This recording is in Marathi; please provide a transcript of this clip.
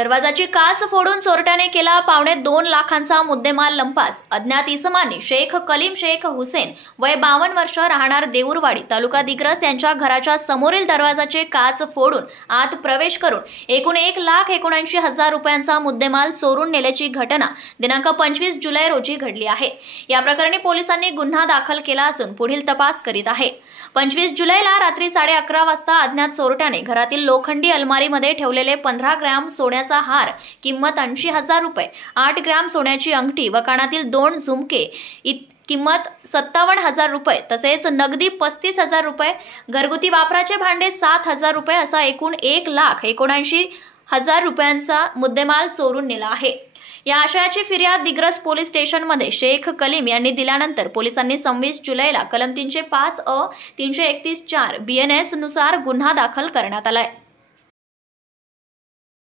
दरवाजाची काच फोडून चोरट्याने केला 2.25 लाखांचा मुद्देमाल लंपास। अज्ञात इसमांनी शेख कलीम शेख हुसेन वय 52 वर्ष राहणार देऊरवाडी तालुका दिग्रस यांच्या घराच्या समोरील दरवाजाचे काच फोडून आत प्रवेश करून एकूण 1,79,000 रुपयांचा मुद्देमाल चोरून नेल्याची घटना दिनांक 25 जुलै रोजी घडली आहे। या प्रकरणी पोलिसांनी गुन्हा दाखल केला असून पुढील तपास करीत आहे। 25 जुलैला रात्री 11:30 वाजता अज्ञात चोरट्याने घरातील लोखंडी अलमारीमध्ये ठेवलेले 15 ग्रॅम सोन्याचा हार किंमत 80,000 रुपये, 8 ग्रॅम सोन्याची अंगठी व कानातील 2 झुमके किंमत 57,000 रुपये तसेच नगदी 35,000 रुपये, घरगुती वापराचे भांडे 7,000 रुपये असा एकूण 1,79,000 रुपयांचा मुद्देमाल चोरून नेला आहे। या आशयाची फिर्याद दिग्रस पोलीस स्टेशनमध्ये शेख कलीम यांनी दिल्यानंतर पोलिसांनी 26 जुलैला कलम 305 अ 331 4 BNS नुसार गुन्हा दाखल करण्यात आलाय।